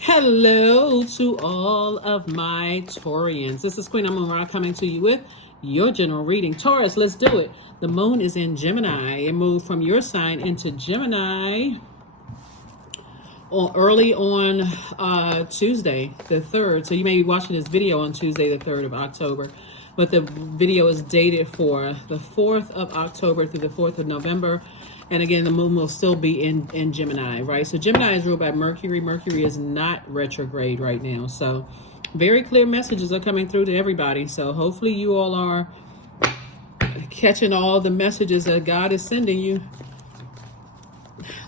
Hello to all of my Taurians. This is Queen Amun Ra coming to you with your general reading. Taurus, let's do it. The moon is in Gemini. It moved from your sign into Gemini early on Tuesday, the 3rd. So you may be watching this video on Tuesday, the 3rd of October. But the video is dated for the 4th of October through the 4th of November. And again, the moon will still be in Gemini, right? So Gemini is ruled by Mercury. Mercury is not retrograde right now. So very clear messages are coming through to everybody. So hopefully you all are catching all the messages that God is sending you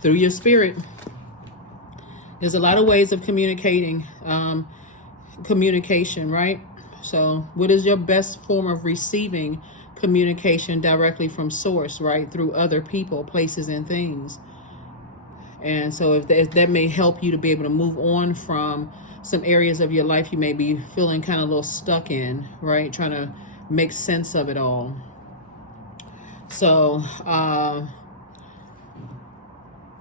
through your spirit. There's a lot of ways of communication, right? So what is your best form of receiving communication directly from source, right? Through other people, places, and things. And so if that may help you to be able to move on from some areas of your life you may be feeling kind of a little stuck in, right? Trying to make sense of it all. So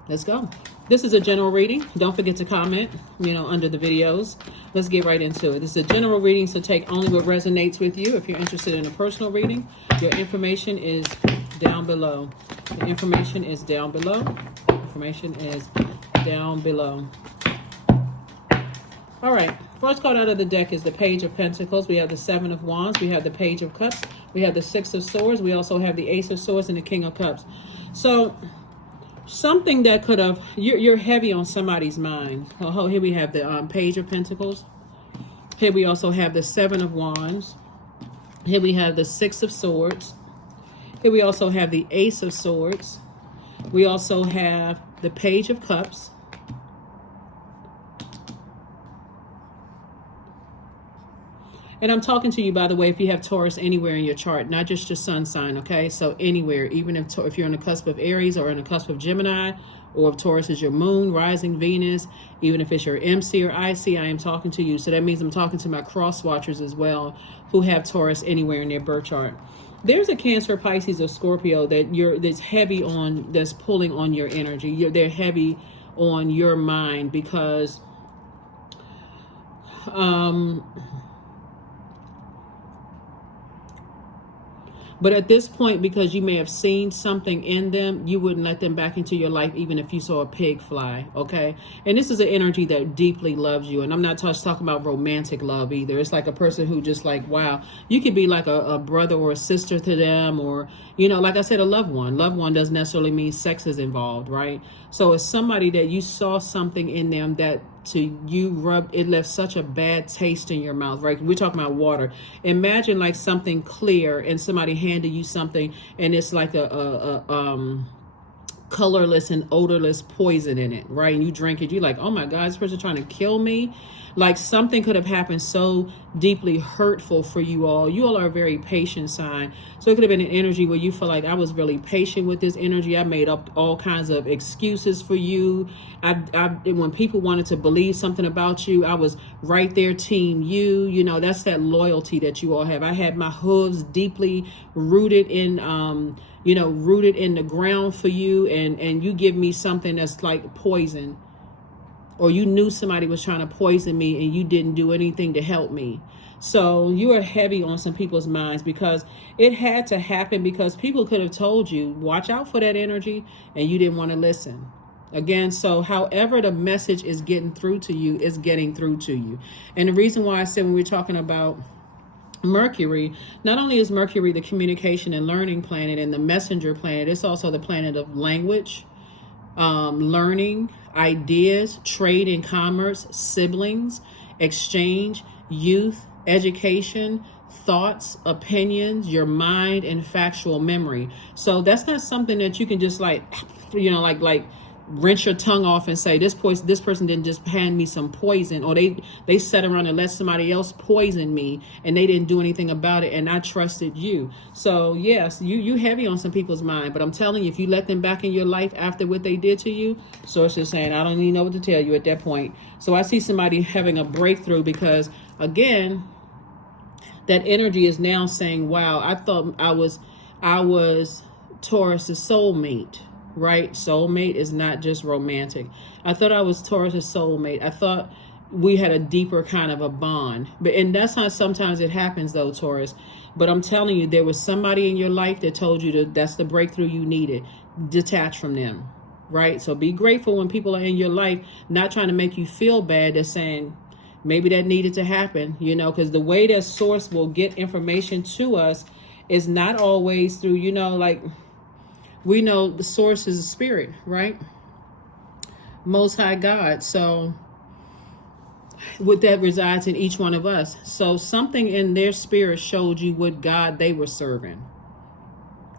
let's go. This is a general reading. Don't forget to comment, under the videos. Let's get right into it. This is a general reading, so take only what resonates with you. If you're interested in a personal reading, your information is down below. The information is down below. Information is down below. All right. First card out of the deck is the Page of Pentacles. We have the Seven of Wands. We have the Page of Cups. We have the Six of Swords. We also have the Ace of Swords and the King of Cups. So something that could have, you're heavy on somebody's mind. Oh, here we have the Page of Pentacles. Here we also have the Seven of Wands. Here we have the Six of Swords. Here we also have the Ace of Swords. We also have the Page of Cups. And I'm talking to you, by the way, if you have Taurus anywhere in your chart, not just your sun sign, okay? So anywhere, even if you're on the cusp of Aries or on the cusp of Gemini, or if Taurus is your moon, rising Venus, even if it's your MC or IC, I am talking to you. So that means I'm talking to my cross watchers as well who have Taurus anywhere in their birth chart. There's a Cancer, Pisces, or Scorpio that's heavy on, that's pulling on your energy. They're heavy on your mind because but at this point, because you may have seen something in them, you wouldn't let them back into your life even if you saw a pig fly, okay? And this is an energy that deeply loves you. And I'm not just talking about romantic love either. It's like a person who just like, wow, you could be like a brother or a sister to them, or, like I said, a loved one. Loved one doesn't necessarily mean sex is involved, right? So it's somebody that you saw something in them that to you it left such a bad taste in your mouth, right? We're talking about water. Imagine like something clear and somebody handed you something and it's like a colorless and odorless poison in it, right? And you drink it, you're like, oh my God, this person trying to kill me. Like something could have happened so deeply hurtful for you all. You all are a very patient sign. So it could have been an energy where you feel like I was really patient with this energy. I made up all kinds of excuses for you. When people wanted to believe something about you, I was right there, team you. That's that loyalty that you all have. I had my hooves deeply rooted in rooted in the ground for you, and you give me something that's like poison, or you knew somebody was trying to poison me and you didn't do anything to help me. So you are heavy on some people's minds because it had to happen, because people could have told you, watch out for that energy, and you didn't want to listen. Again, so however the message is getting through to you, is getting through to you. And the reason why I said when we're talking about Mercury, not only is Mercury the communication and learning planet and the messenger planet, it's also the planet of language, learning, ideas, trade and commerce, siblings, exchange, youth, education, thoughts, opinions, your mind, and factual memory. So that's not something that you can just like rinse your tongue off and say, this person didn't just hand me some poison, or they sat around and let somebody else poison me and they didn't do anything about it, and I trusted you. So yes, you heavy on some people's mind, but I'm telling you, if you let them back in your life after what they did to you, source is saying, I don't even know what to tell you at that point. So I see somebody having a breakthrough because, again, that energy is now saying, wow, I thought I was Taurus's soulmate. Right? Soulmate is not just romantic. I thought I was Taurus's soulmate. I thought we had a deeper kind of a bond. And that's how sometimes it happens though, Taurus. But I'm telling you, there was somebody in your life that told you that's the breakthrough you needed. Detach from them, right? So be grateful when people are in your life, not trying to make you feel bad. They're saying maybe that needed to happen, because the way that source will get information to us is not always through, like we know the source is a spirit, right? Most High God. So with that resides in each one of us. So something in their spirit showed you what God they were serving.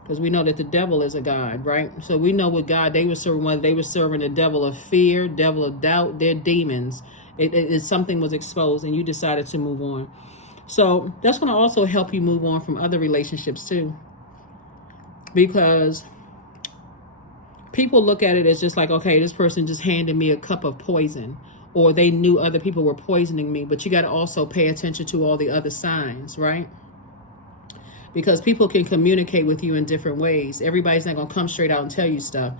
Because we know that the devil is a god, right? So we know what God they were serving, whether they were serving the devil of fear, devil of doubt, they're demons. Something was exposed and you decided to move on. So that's going to also help you move on from other relationships too. Because people look at it as just like, okay, this person just handed me a cup of poison, or they knew other people were poisoning me. But you got to also pay attention to all the other signs, right? Because people can communicate with you in different ways. Everybody's not going to come straight out and tell you stuff.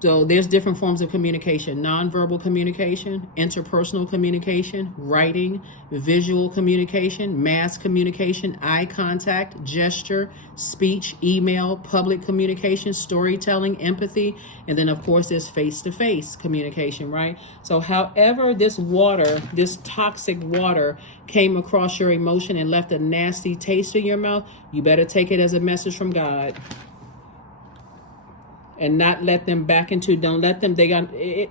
So there's different forms of communication: nonverbal communication, interpersonal communication, writing, visual communication, mass communication, eye contact, gesture, speech, email, public communication, storytelling, empathy, and then of course there's face-to-face communication, right? So however this water, this toxic water came across your emotion and left a nasty taste in your mouth, you better take it as a message from God. And not let them back into, don't let them, they got it.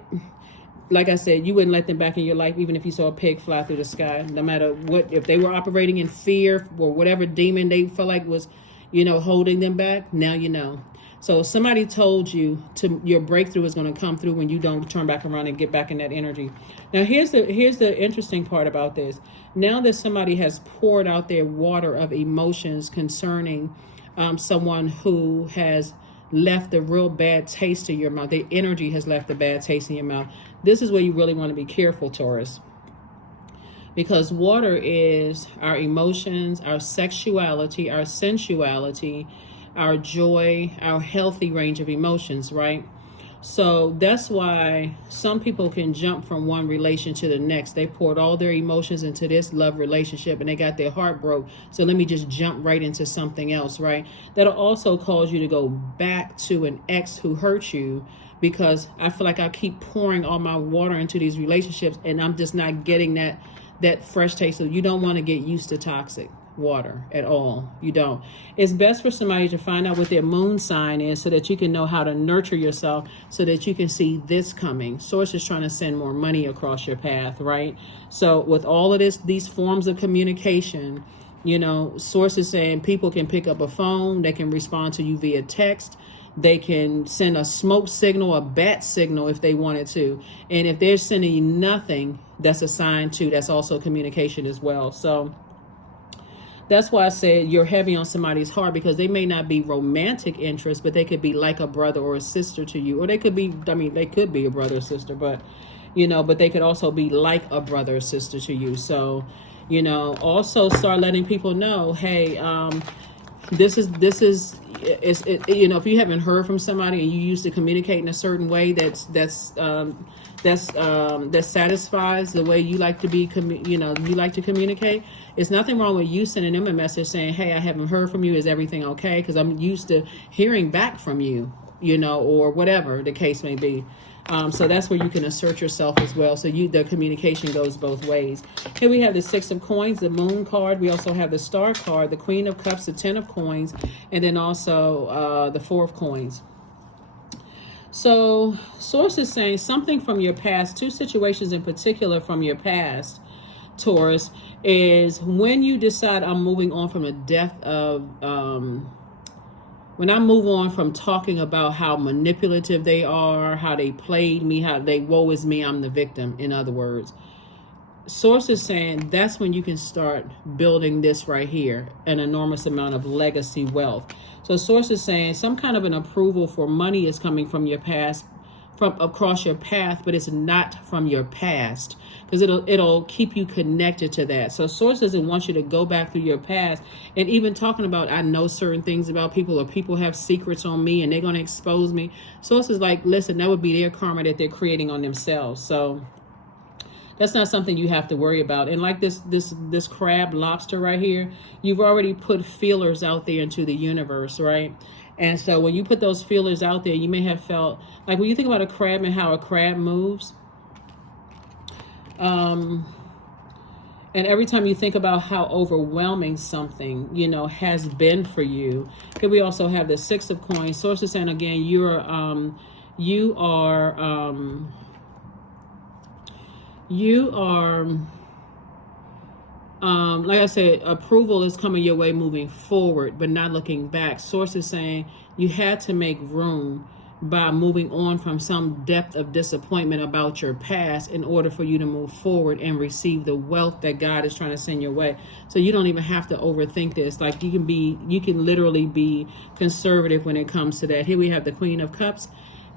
Like I said, you wouldn't let them back in your life, even if you saw a pig fly through the sky, no matter what, if they were operating in fear or whatever demon they felt like was, holding them back. Now, so somebody told you your breakthrough is going to come through when you don't turn back around and get back in that energy. Now, here's the interesting part about this. Now that somebody has poured out their water of emotions concerning someone who has left a real bad taste in your mouth, the energy has left a bad taste in your mouth, this is where you really want to be careful, Taurus. Because water is our emotions, our sexuality, our sensuality, our joy, our healthy range of emotions, right? So that's why some people can jump from one relation to the next. They poured all their emotions into this love relationship and they got their heart broke. So let me just jump right into something else, right? That'll also cause you to go back to an ex who hurt you, because I feel like I keep pouring all my water into these relationships and I'm just not getting that fresh taste. So you don't want to get used to toxic water at all. You don't. It's best for somebody to find out what their moon sign is so that you can know how to nurture yourself, so that you can see this coming. Source is trying to send more money across your path, right? So with all of these forms of communication, Source is saying people can pick up a phone, they can respond to you via text, they can send a smoke signal, a bat signal if they wanted to. And if they're sending you nothing, that's a sign too. That's also communication as well. So that's why I said you're heavy on somebody's heart, because they may not be romantic interest, but they could be like a brother or a sister to you. Or they could be, they could be a brother or sister, but, but they could also be like a brother or sister to you. So, also start letting people know, hey, this is if you haven't heard from somebody and you used to communicate in a certain way that satisfies the way you like to be, you like to communicate. It's nothing wrong with you sending them a message saying, hey, I haven't heard from you. Is everything okay? Because I'm used to hearing back from you, or whatever the case may be. So that's where you can assert yourself as well. So the communication goes both ways. Here we have the 6 of coins, the moon card. We also have the star card, the Queen of Cups, the 10 of coins, and then also the 4 of coins. So Source is saying something from your past, 2 situations in particular from your past, Taurus, is when you decide I'm moving on from the death of, when I move on from talking about how manipulative they are, how they played me, how they, woe is me, I'm the victim, in other words. Source is saying that's when you can start building this right here, an enormous amount of legacy wealth. So Source is saying some kind of an approval for money is coming from your past, from across your path, but it's not from your past, because it'll keep you connected to that. So Source doesn't want you to go back through your past and even talking about, I know certain things about people, or people have secrets on me and they're going to expose me. Source is like, listen, that would be their karma that they're creating on themselves. So That's not something you have to worry about. And like this crab lobster right here, you've already put feelers out there into the universe, right? And so when you put those feelers out there, you may have felt like when you think about a crab and how a crab moves, and every time you think about how overwhelming something, you know, has been for you. Here we also have the Six of Coins. Source is saying again, you are like I said, approval is coming your way moving forward, but not looking back. Source is saying you had to make room by moving on from some depth of disappointment about your past in order for you to move forward and receive the wealth that God is trying to send your way. So you don't even have to overthink this. Like you can literally be conservative when it comes to that. Here we have the Queen of Cups.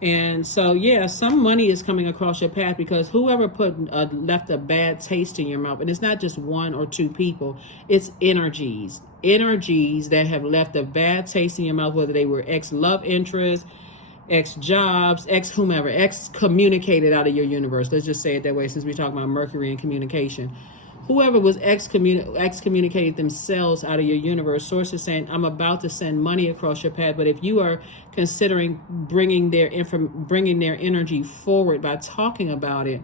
And so, yeah, some money is coming across your path because whoever left a bad taste in your mouth, and it's not just one or two people, it's energies that have left a bad taste in your mouth, whether they were ex-love interests, ex-jobs, ex-whomever, ex-communicated out of your universe. Let's just say it that way since we're talking about Mercury and communication. Whoever was excommunicated themselves out of your universe, source is saying, I'm about to send money across your path. But if you are considering bringing their energy forward by talking about it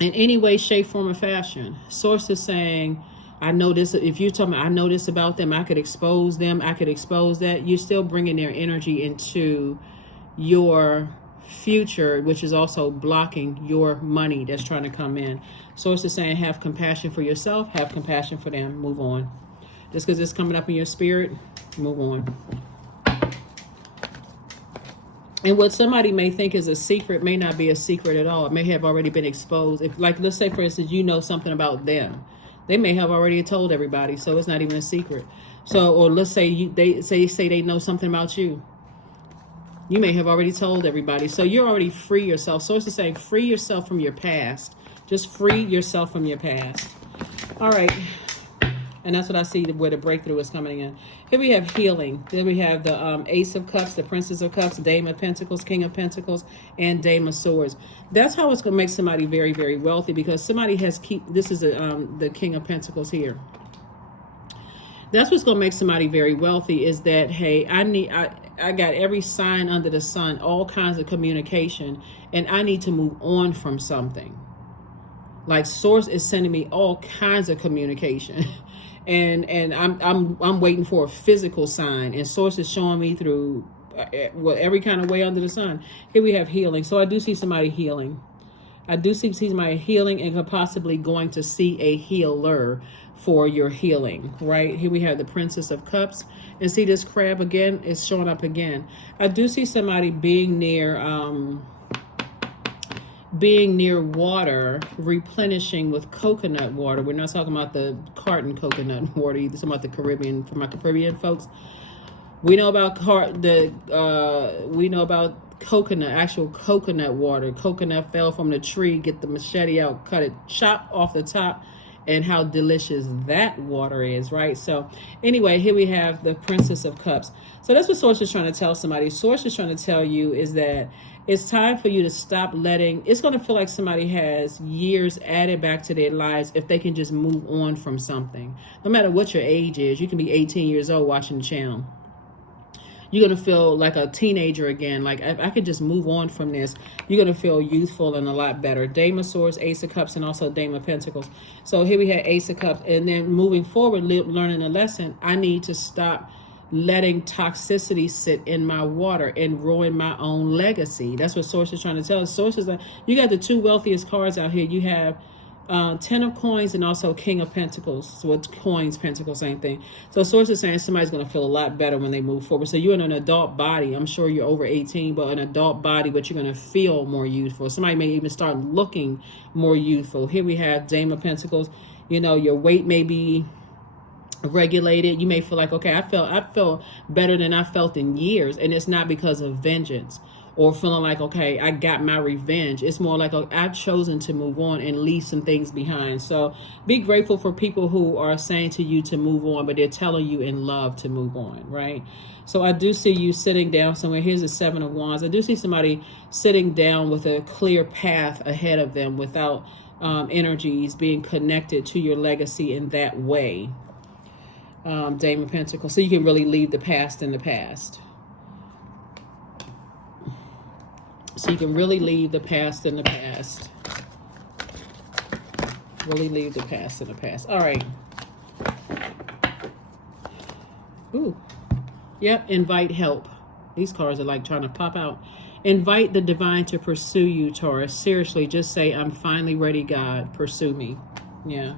in any way, shape, form, or fashion, source is saying, I know this. If you're talking, I know this about them, I could expose them, I could expose that. You're still bringing their energy into your future, which is also blocking your money that's trying to come in. Source is saying, have compassion for yourself, have compassion for them, move on. Just because it's coming up in your spirit, move on. And what somebody may think is a secret may not be a secret at all. It may have already been exposed. If, like, let's say, for instance, you know something about them. They may have already told everybody, so it's not even a secret. So, or let's say they know something about you. You may have already told everybody. So you're already free yourself. Source is saying, free yourself from your past. Just free yourself from your past. All right. And that's what I see where the breakthrough is coming in. Here we have healing. Then we have the Ace of Cups, the Princess of Cups, Dame of Pentacles, King of Pentacles, and Dame of Swords. That's how it's going to make somebody very, very wealthy, because somebody has this is the King of Pentacles here. That's what's going to make somebody very wealthy, is that, hey, I got every sign under the sun, all kinds of communication, and I need to move on from something. Like, source is sending me all kinds of communication. and I'm waiting for a physical sign, and source is showing me through every kind of way under the sun. Here we have healing. So I do see somebody healing. I do see somebody healing, and possibly going to see a healer for your healing, right? Here we have the Princess of Cups, and see this crab again is showing up again. I do see somebody being near water, replenishing with coconut water. We're not talking about the carton coconut water. You're talking about the Caribbean, for my Caribbean folks. We know about coconut, actual coconut water. Coconut fell from the tree, get the machete out, cut it, chop off the top, and how delicious that water is, right? So anyway, here we have the Princess of Cups. So that's what Source is trying to tell somebody. Source is trying to tell you is that it's time for you to stop letting, it's going to feel like somebody has years added back to their lives if they can just move on from something. No matter what your age is, you can be 18 years old watching the channel. You're going to feel like a teenager again. Like, I could just move on from this. You're going to feel youthful and a lot better. Dame of Swords, Ace of Cups, and also Dame of Pentacles. So here we have Ace of Cups. And then moving forward, learning a lesson, I need to stop letting toxicity sit in my water and ruin my own legacy. That's what Source is trying to tell us. Source is like, you got the two wealthiest cards out here. You have 10 of Coins and also King of Pentacles. So it's coins, pentacles, same thing. So Source is saying somebody's going to feel a lot better when they move forward. So you're in an adult body. I'm sure you're over 18, but an adult body, but you're going to feel more youthful. Somebody may even start looking more youthful. Here we have Dame of Pentacles. You know, your weight may be regulated. You may feel like, okay, I felt better than I felt in years, and it's not because of vengeance or feeling like, okay, I got my revenge. It's more like, I've chosen to move on and leave some things behind. So be grateful for people who are saying to you to move on, but they're telling you in love to move on, right? So I do see you sitting down somewhere. Here's the Seven of Wands. I do see somebody sitting down with a clear path ahead of them without energies being connected to your legacy in that way. Dame of Pentacles. So you can really leave the past in the past. So you can really leave the past in the past. Really leave the past in the past. All right. Ooh. Yep. Invite help. These cards are like trying to pop out. Invite the divine to pursue you, Taurus. Seriously, just say, I'm finally ready, God. Pursue me. Yeah.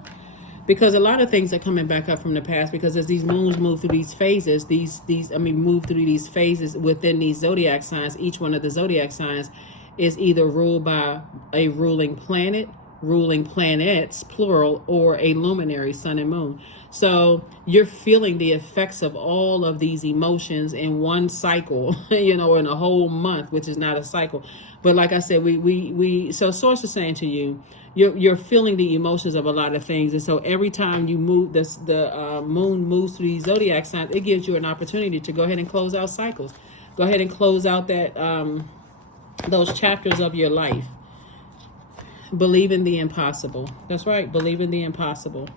Because a lot of things are coming back up from the past, because as these moons move through these phases, move through these phases within these zodiac signs, each one of the zodiac signs is either ruled by a ruling planet, ruling planets, plural, or a luminary, sun and moon. So you're feeling the effects of all of these emotions in one cycle, in a whole month, which is not a cycle. But like I said, so Source is saying to you, you're feeling the emotions of a lot of things. And so every time you move, the moon moves through these zodiac signs, it gives you an opportunity to go ahead and close out cycles. Go ahead and close out that those chapters of your life. Believe in the impossible. That's right. Believe in the impossible.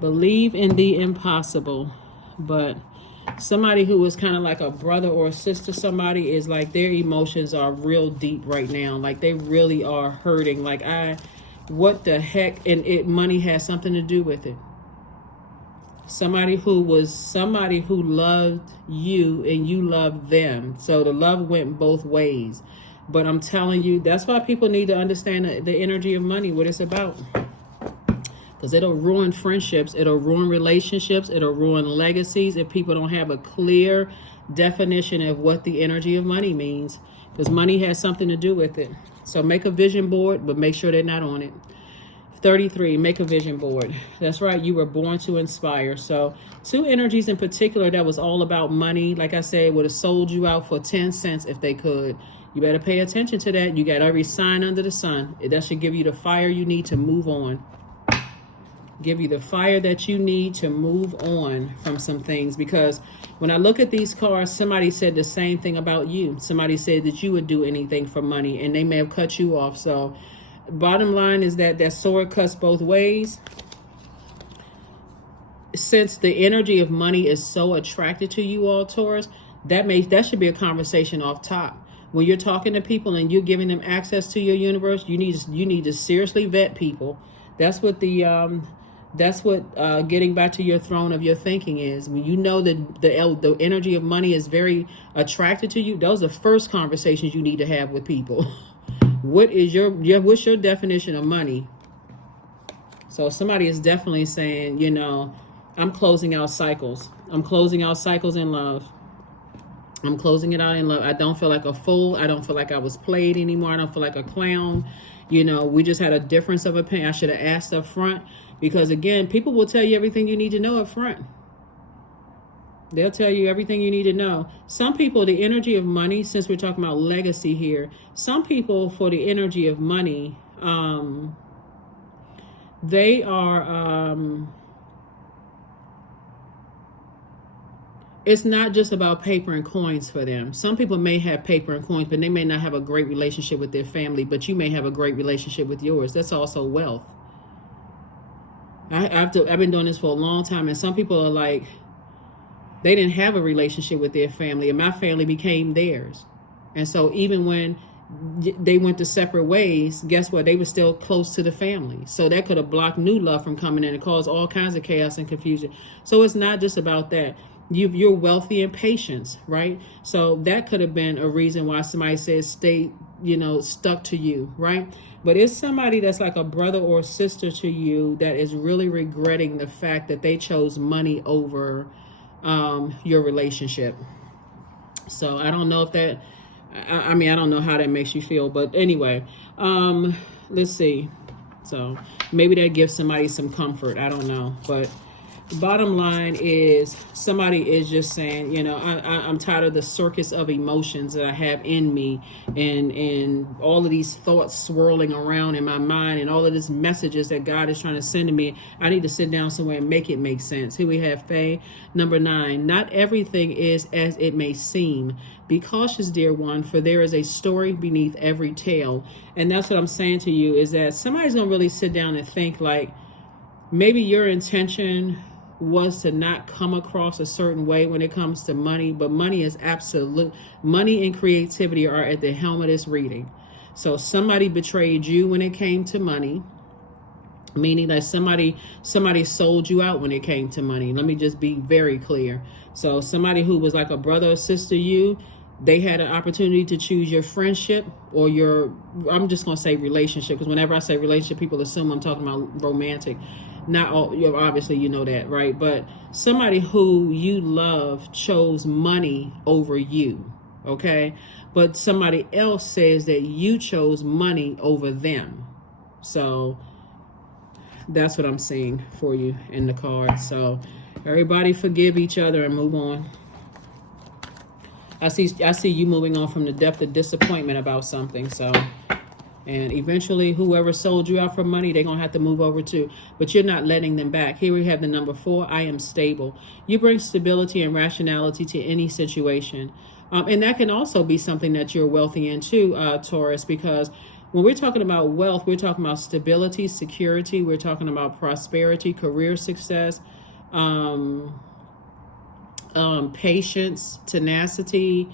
Believe in the impossible. But somebody who is kind of like a brother or a sister, somebody is like, their emotions are real deep right now. Like they really are hurting. Like what the heck? And money has something to do with it. Somebody who loved you and you loved them. So the love went both ways. But I'm telling you, that's why people need to understand the energy of money, what it's about. Because it'll ruin friendships, it'll ruin relationships, it'll ruin legacies if people don't have a clear definition of what the energy of money means. Because money has something to do with it. So make a vision board, but make sure they're not on it. 33, make a vision board. That's right, you were born to inspire. So two energies in particular that was all about money, like I said, would have sold you out for 10 cents if they could. You better pay attention to that. You got every sign under the sun. That should give you the fire you need to move on. Give you the fire that you need to move on from some things. Because when I look at these cards, somebody said the same thing about you. Somebody said that you would do anything for money, and they may have cut you off. So bottom line is that sword cuts both ways. Since the energy of money is so attracted to you all, Taurus, that should be a conversation off top. When you're talking to people and you're giving them access to your universe, you need to seriously vet people. That's what getting back to your throne of your thinking is. When you know that the energy of money is very attracted to you, those are the first conversations you need to have with people. What's your definition of money? So somebody is definitely saying, I'm closing out cycles. I'm closing out cycles in love. I'm closing it out in love. I don't feel like a fool. I don't feel like I was played anymore. I don't feel like a clown. We just had a difference of opinion. I should have asked up front, because again, people will tell you everything you need to know up front. They'll tell you everything you need to know. Some people, the energy of money, since we're talking about legacy here, some people for the energy of money, they are, it's not just about paper and coins for them. Some people may have paper and coins, but they may not have a great relationship with their family, but you may have a great relationship with yours. That's also wealth. I've been doing this for a long time, and some people are like, they didn't have a relationship with their family, and my family became theirs. And so even when they went to separate ways, guess what? They were still close to the family. So that could have blocked new love from coming in and caused all kinds of chaos and confusion. So it's not just about that. You're wealthy in patience, right? So that could have been a reason why somebody says stay, stuck to you, right? But it's somebody that's like a brother or sister to you that is really regretting the fact that they chose money over your relationship. So I don't know if that, I don't know how that makes you feel, but anyway, let's see. So maybe that gives somebody some comfort. I don't know, but bottom line is somebody is just saying, you know, I'm tired of the circus of emotions that I have in me, and all of these thoughts swirling around in my mind, and all of these messages that God is trying to send to me. I need to sit down somewhere and make it make sense. Here we have Faye. Number 9, not everything is as it may seem. Be cautious, dear one, for there is a story beneath every tale. And that's what I'm saying to you, is that somebody's going to really sit down and think like, maybe your intention was to not come across a certain way when it comes to money, but money is absolute. Money and creativity are at the helm of this reading. So somebody betrayed you when it came to money, meaning that somebody sold you out when it came to money. Let me just be very clear. So somebody who was like a brother or sister to you, they had an opportunity to choose your friendship or your, I'm just going to say relationship, because whenever I say relationship, people assume I'm talking about romantic. Not all, you know, obviously you know that, right? But somebody who you love chose money over you, okay? But somebody else says that you chose money over them. So that's what I'm seeing for you in the card. So everybody forgive each other and move on. I see you moving on from the depth of disappointment about something. So, and eventually whoever sold you out for money, they're going to have to move over too. But you're not letting them back. Here we have the number 4. I am stable. You bring stability and rationality to any situation. And that can also be something that you're wealthy in too, Taurus, because when we're talking about wealth, we're talking about stability, security. We're talking about prosperity, career success, patience, tenacity.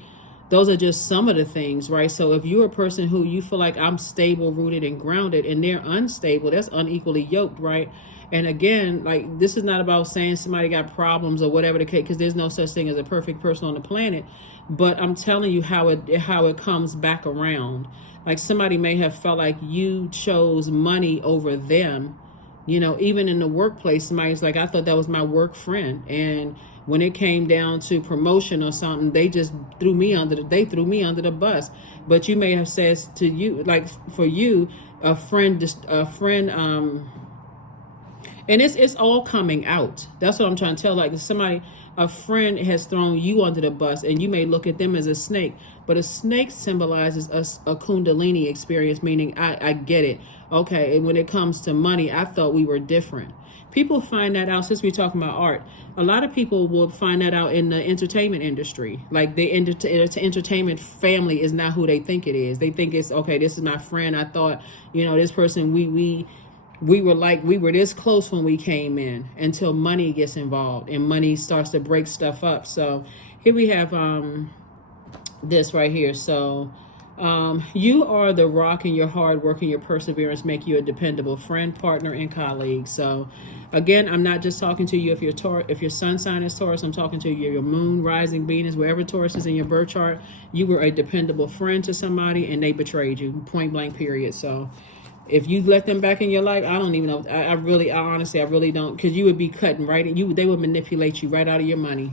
Those are just some of the things, right? So if you're a person who you feel like I'm stable, rooted, and grounded, and they're unstable, that's unequally yoked, right? And again, like, this is not about saying somebody got problems or whatever the case, because there's no such thing as a perfect person on the planet. But I'm telling you how it comes back around. Like, somebody may have felt like you chose money over them. You know, even in the workplace, somebody's like, I thought that was my work friend, and when it came down to promotion or something, they just threw me under the bus. But you may have said to you, like, for you, a friend, and it's all coming out. That's what I'm trying to tell. Like, a friend has thrown you under the bus, and you may look at them as a snake, but a snake symbolizes a kundalini experience, meaning I get it. Okay, and when it comes to money, I thought we were different. People find that out, since we're talking about art. A lot of people will find that out in the entertainment industry. Like, the entertainment family is not who they think it is. They think it's, okay, this is my friend. I thought, you know, this person, we were this close when we came in, until money gets involved and money starts to break stuff up. So here we have this right here. So you are the rock, and your hard work and your perseverance make you a dependable friend, partner, and colleague. So again, I'm not just talking to you if your sun sign is Taurus. I'm talking to you, your moon, rising, Venus, wherever Taurus is in your birth chart. You were a dependable friend to somebody, and they betrayed you, point blank, period. So if you let them back in your life, I don't even know. I honestly don't, because you would be cutting right. They would manipulate you right out of your money.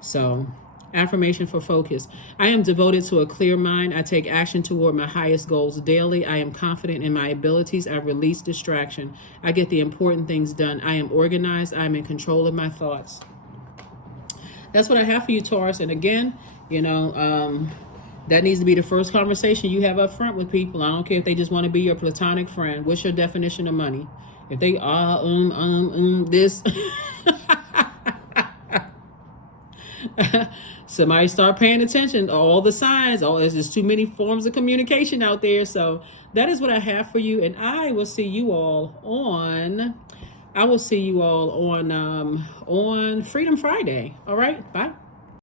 So, affirmation for focus. I am devoted to a clear mind. I take action toward my highest goals daily. I am confident in my abilities. I release distraction. I get the important things done. I am organized. I am in control of my thoughts. That's what I have for you, Taurus. And again, you know, that needs to be the first conversation you have up front with people. I don't care if they just want to be your platonic friend. What's your definition of money? If they this somebody start paying attention, all the signs, there's just too many forms of communication out there. So that is what I have for you, and I will see you all on Freedom Friday. All right, bye.